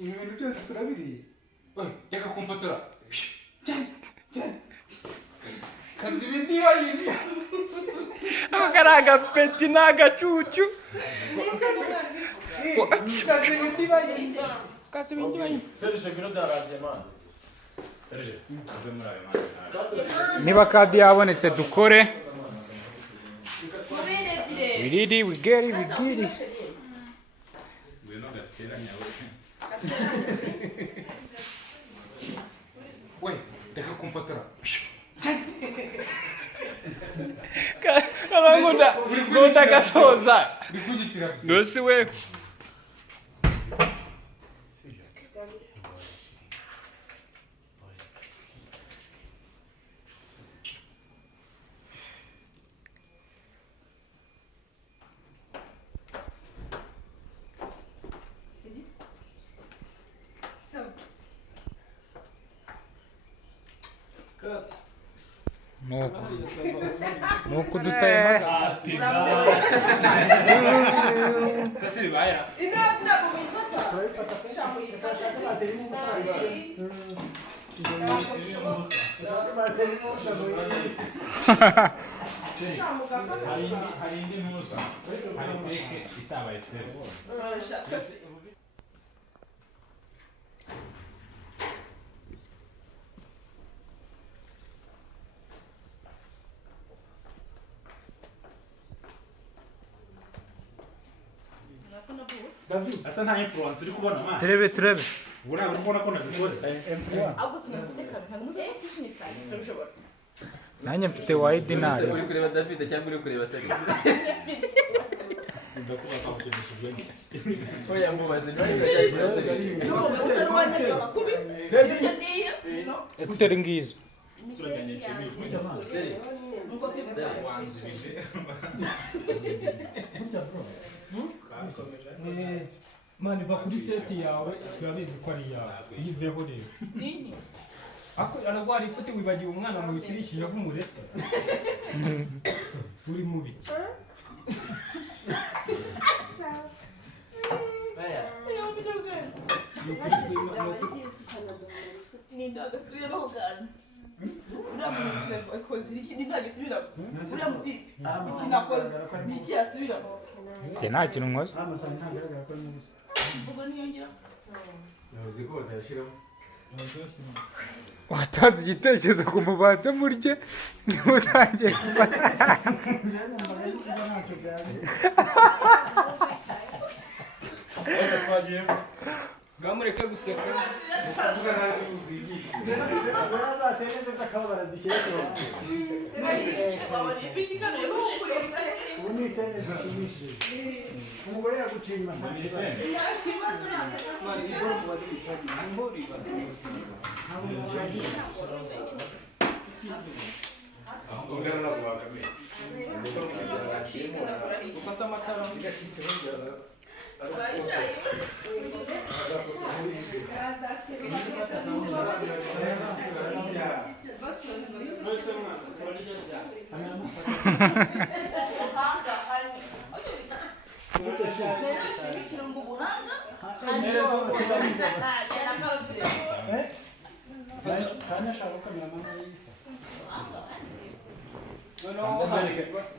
ibi bintu byose turabiriye. Oye, reka kumfotora. Kazi ibindi bayini. Akaraga peti n'agacucu. Kazi ibindi bayini. Kazi ibindi bayini. Serge biro byaragiye amazi. Serge, uve muri ayo mazi. Niba kadi yabonetse dukore. We did it, we get it, we get it. Ngwino gateranya we. We, reka kumfotora. Ngunda gasoza. Bikugitira. Nosi we. Nuko dutayema. Sasa bibaye. Hari indi musa. Hari teke itabaye sefu. David, Asa nta influence uri kubona man. Turebe. Uri kubona ko nabikoze. Nanjye mfite wide nayo. Uri kureba David cyangwa uri kureba Serge? Ndakuba kamushimishijwe nyine. Oya mubaze Ekuteri ngizo. Turaganye cyemije. Wanzi bije. mani va kuri seti yawe turabizi ko ari yawe. Yiveho rero. Ako aragwara ifuti wibagiwe umwana mu bikirishije nk'umureta. Uri mubi. Nta kintu nkoze. Watanze igitekerezo ku mubanza murye ntimutangiye kubara. Ese twagiye. Gamureke guseka. umugore yagucima Ufata amatara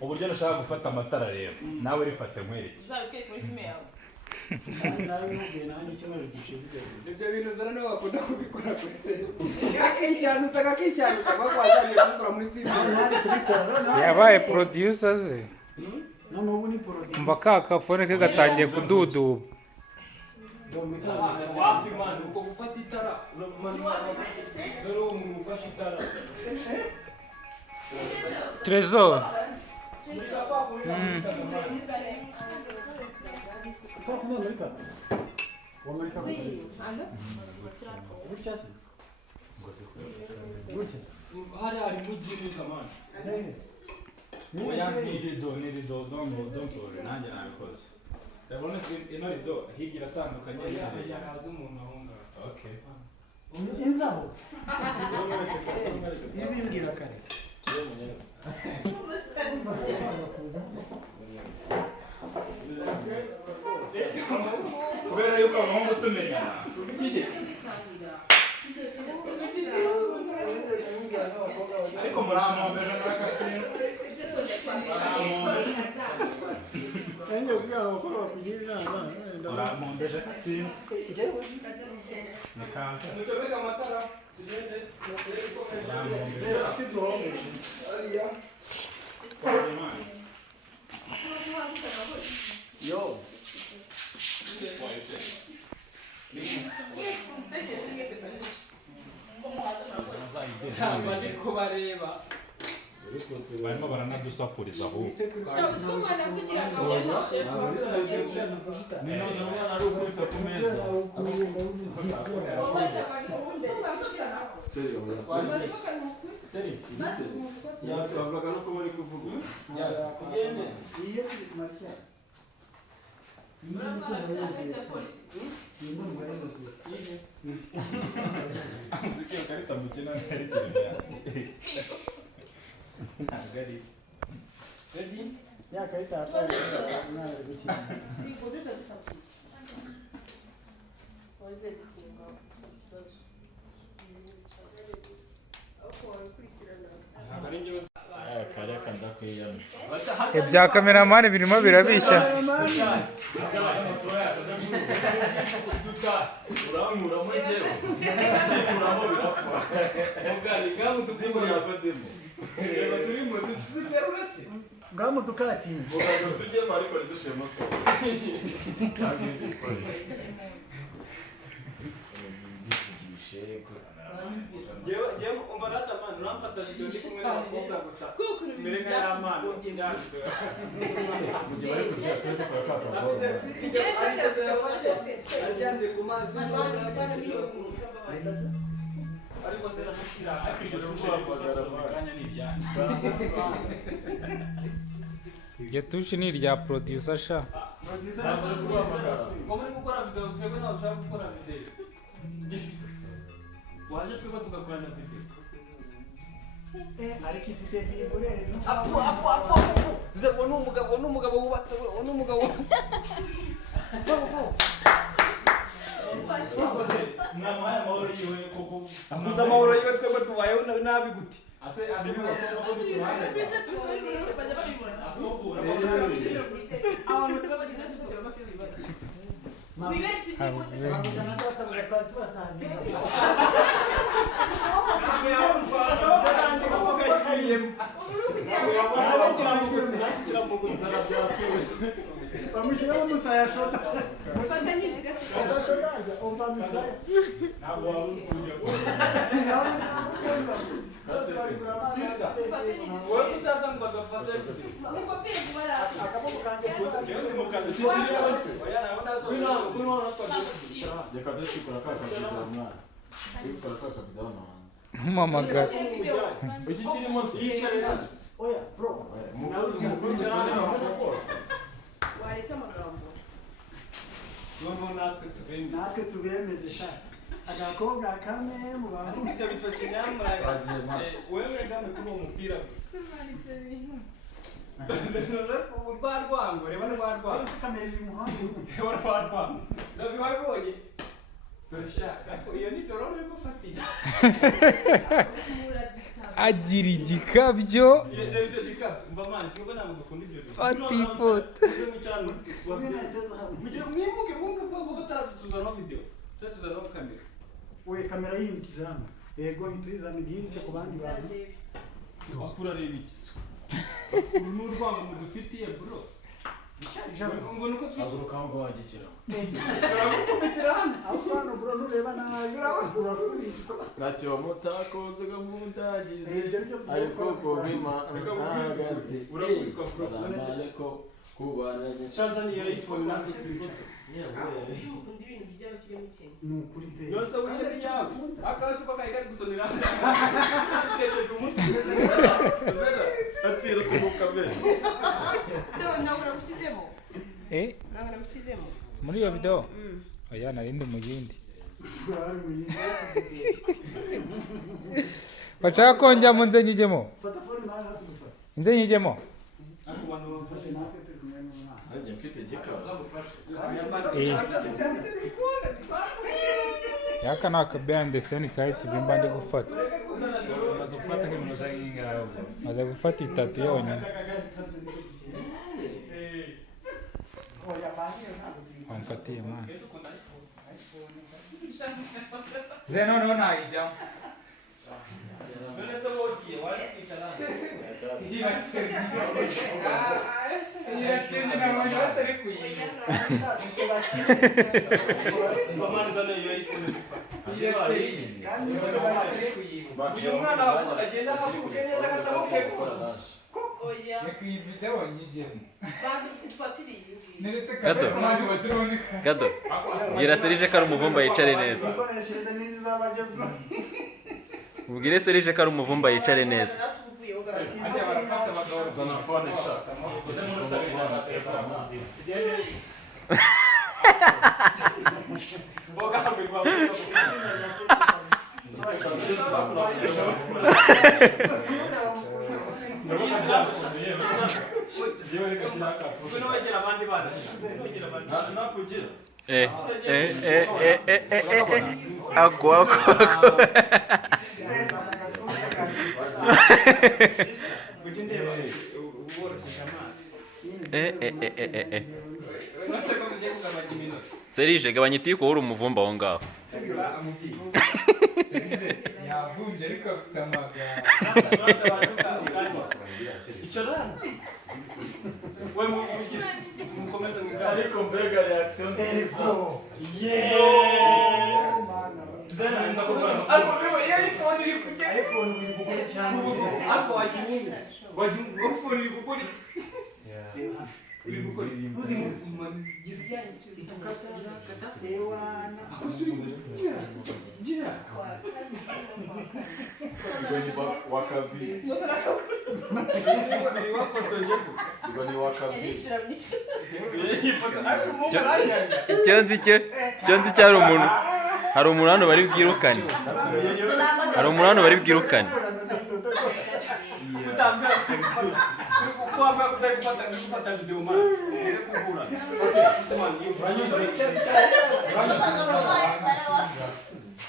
uburyo nashaka gufata amatara rero nawe rifate nkwereke ibyo bintu zana niwe wakunda kubikora kuri seti akishanutsa bakwazaniye kubikora muri filime Yabaye producer ze. none ubu ni producer Umva ka kafone ke gatangiye kududuba. wapimana uko gufata itara dore uwo muntu ufashe itara Trésor. hari harimo igihe zamani oya ni rido don't worry nanjye nabikoze ndabona ino rido hirya iratandukanye yahaze umuntu aho ngaho okay inzaho ibimbwira kare kubera yuko abahungu tumenyana ariko muramwombeje n'akatsindwa nanjye kubwira abakobwa bakugira inama muramwombeje akatsindwa njyewe ni kaza mucomeke amatara tugende zero kidogo ariya yo ntabwo ndi kubareba barimo baranadusakuriza ahubwo ninoze umwana ari ukubita ku meza twavugaga no kuba uri kuvuga tugende iyo makia nzi iyo karita mukina ntari telefone ntabwo ari ready yakarita atari umwana ari gukina ntabwo ari njyewe kareka ndakwiyana ibya kameramani birimo birabishya uramuramo njyewe uramuramo birapfa mugari gamu tukumuriye akodemo reba turi mu tuterura se ngamu tukatinya mugazo tujyemo ariko ntidushemo so Jewe umva rata man uramfata video ndi kumwe n'abakobwa gusa mbere nka y'amana yanditswe mugihe bari kurya sente kwa afite aryamye ku mazi ariko se namukira ariko iryo tushe rikoze mu kanya ni iryanyu iryo tushe ni irya producer sha ngo muri gukora video twebwe ntabwo ushaka gukora video waje twebwe tugakorana video ariko ifite vibure apo zebo n'umugabo wubatse we n'umugabo mwamuhaye amahoro yiwe koko gusa amahoro yiwe twebwe tubayeho nabi gute ase abivuga ko bakoze ku ruhande asubura abantu twabagize dusubira bakiri bati bakuzana n'abatabura kwa tubasangira bamushyiramo umusaya shota fata n'ibigasikara shotarya umva misaya ntabwo waba uri kujya wowe utaza ngo bagafate mukopere kubara akaboko kanjye yewe ndi mu kazi k'ikiri yose oya nawe ndazo kuno natwaje reka dushikora ka kabido mwana ubikora ka kabido hano hanze mpamagara iki kirimo oya bro waretse amagambo noneho natwe tubemeze natwe tubemeze sha agakobwa kamwe mu bantu ibyo bitoki nyamuraga wewe gamwe kuri uwo mupira gusa rwa rwango reba rwa rwango kamera iri muhanda reba rwa rwango ndabibabonye turashaka iyo ni dorone uri gufatira agira igikabyo reba icyo gikapu mva mani twebwe ntabwo dukunda ibyo bintu fata ifoto mugira mwimuke mwuke vuba vuba utazi tuzanaho video tuzanaho kamera we kamera yindikiza hano yego ntituyizana igihinduke ku bandi bantu wakura reba iki uru ni urwango mudufitiye bro ngo nuko haguruka aho ngaho wagikira turakubitira hano aho hano bro nureba nabi urakubitwa ntacyo mutakozaga mundagize Ibyo byo tugiye ariko gukora kubwima Reka ntagaze urakubitwa bro ariko kubana shaza ni iPhone natwe twifoto ukunda ibintu byabo kirimo ikintu ni ukuri pe yose wujye n'yawe akazi ko kari kari gusonera kesheje umutwe atira tumuka mbere nawe uramushyizemo eh nawe uramushyizemo muri iyo video oya narindi mu yindi bari mu yindi bashaka ko njyamo nze nyijyemo fata phone nawe natwe dufata nze nyijyemo ariko abantu bafashe natwe turi kumwe n'umwana nanjye mfite igikapu bazagufasha Eh. cyane Yaka ni akabehind the scene ka YouTube mba ndi gufata. Maze gufata nk'iminota nk'ingaho. Maze gufata 3 yonyine. Wamfatiye mwana. Zeno no nayijyamo. Irakenye n'abantu batari kuyiga. Uyu mwana agenda ahaguruka neza kandi amukeko. Iyi video nyigemo. Neretse Gato. kamera wa drone ka. Gado. Gira Serije ko ari umuvumba yicare neza. Imikoreshereze n'izi z'abagezweho. Ubwire Serije ko ari umuvumba yicare neza. Ajya barafata abagabo. Zana phone shaka. Ako. Serije gabanya itiko uri umuvumba aho ngaho. Yavunje ariko afite amagara. Ariko mbega reaction nziza. Zenza kubona. Ariko niba iPhone iri kujya iPhone iri gukora cyane. ariko wagimungu. iPhone iri gukora iki? Iri gukora iki? Uzi muzima gira. Gira. Wakabi. Ni wafotoje. Ngo ni wakabi. Icyo nzi cyari umuntu. Hari umuntu hano bari bwirukane. Hari umuntu hano bari bwirukane. Gufata video mana. Kugura.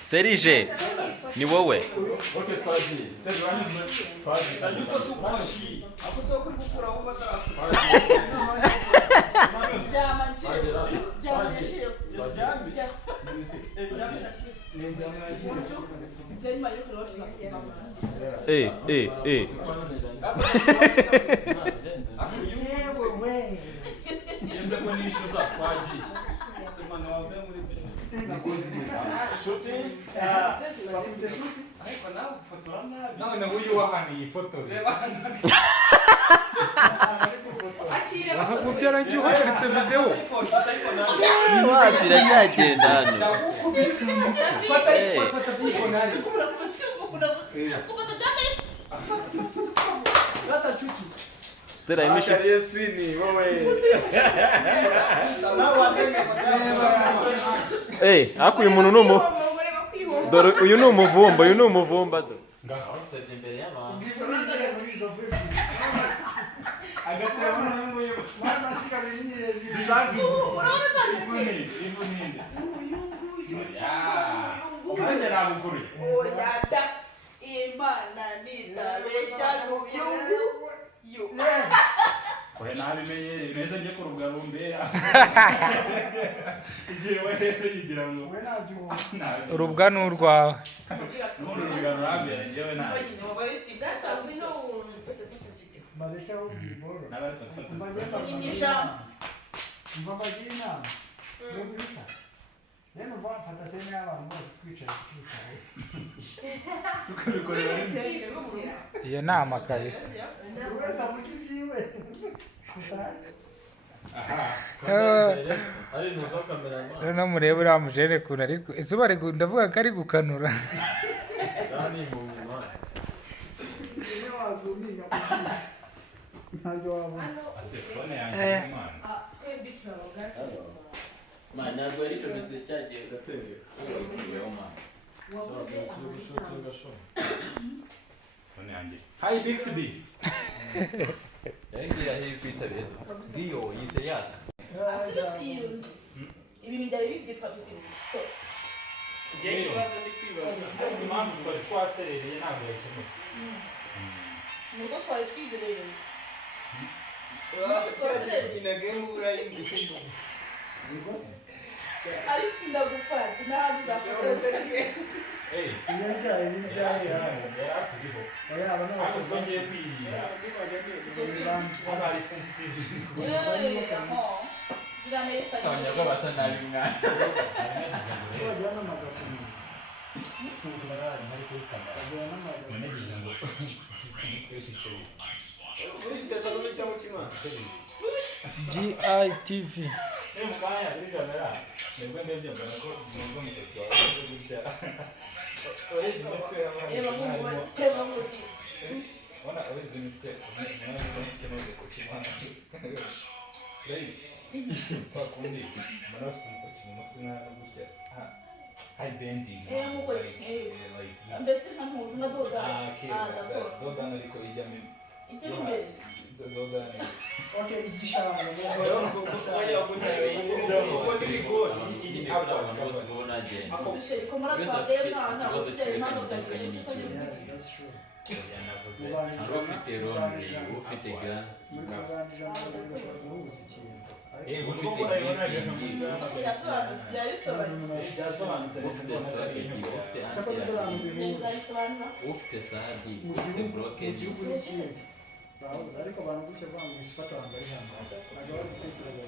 Serije ni wowe. Okay, twagiye. Serije wanyuzwe. Twagiye. Ariko supashi. Ako so kuri gukura aho batarafu. Yese ko nishyuza twagiye. Semana wavuye muri video. Shooting. Ariko nawe ufotora nabi. None uyu wahaniye ifoto. Mubyaranje uhagaritse video. Wapi iracyagenda hano. Fata iPhone ari. Fata chuki. Tera imisha. Yesini wowe. Nawe watenge fata. Ako uyu muntu numu. Dore uyu ni umuvumba, uyu ni umuvumba do. Nsajye imbere y'abantu. Uzajya nabuguru. Oya nabimenye neza njye ku rugarumbera. Igihe wewe yigira ngo Urubwa ni urwawe. n'urundi rugarurambera njyewe nawe. Bareke aho biboro. Nabaretse gufata. Mva bagira inama. Producer. Yeno mfata sene y'abantu bose kwicara tukitaye. Tukabikorera rimwe. Iyo nama kabisa. Buri wese avuga ibyiwe. Ari nuza cameraman. Rero murebe uriya mujene kuntu ariko izuba ndavuga ko ari gukanura. Dani mu nyuma. Iyo wazuminga. Ntabwo wabona. Telefone yanjye Imana. Man, ntabwo yari cometse cyagiye gatebe. Telefone yanjye. Hi Bixby. Yagira hiri kwitabira. Ngiyo yise yaka. Ibintu byari bizitwa bizima. So, Igihe kibazo ndi kwibaza. Impamvu twari twaserereye ntabwo yakemutse. Nubwo twari twizereye. Ariko ndagufata ntabwo uzafata. Ibyaye n'ibyaye yawe. Yaraturiho. Oya aba Hano n'abasore. uzongeye kwirira. Hano hari CCTV. abanyarwanda basa nabi mwana Bagira n'amagakunzi. Bagira n'amagakunzi. GITV. Niyo mukanya kuri kamera nibwo ndebye mbona ko nubwo umusatsi wawe ukoze gutya ureze imitwe ubona ureze imitwe umuntu ufite n'uduko kimana kwa kundi umuntu afite umukoki mu mutwe nka gutya high bending Mbese nka ntuzi na doda. doda ariko ijyamo Imbere. doda Okay, igishanga. Usisheri ko muratwabye mwana ufite impano kagiye. Yeah, that's true. yanavuze hari ufite ronde ufite gani Muri kuganira n'abandi bashobora guhuza ikintu. ufite Yasobanutse yabisobanuye. byasobanutse ufite strategy ufite Cyakora ibyo abantu bihuza. Neza bisobanura. ufite sadi Mu ufite gihugu broken mu gihugu ni kimwe. Bahuza ariko abantu gutya banga isifata wambaye hano. Ntabwo bari gutekereza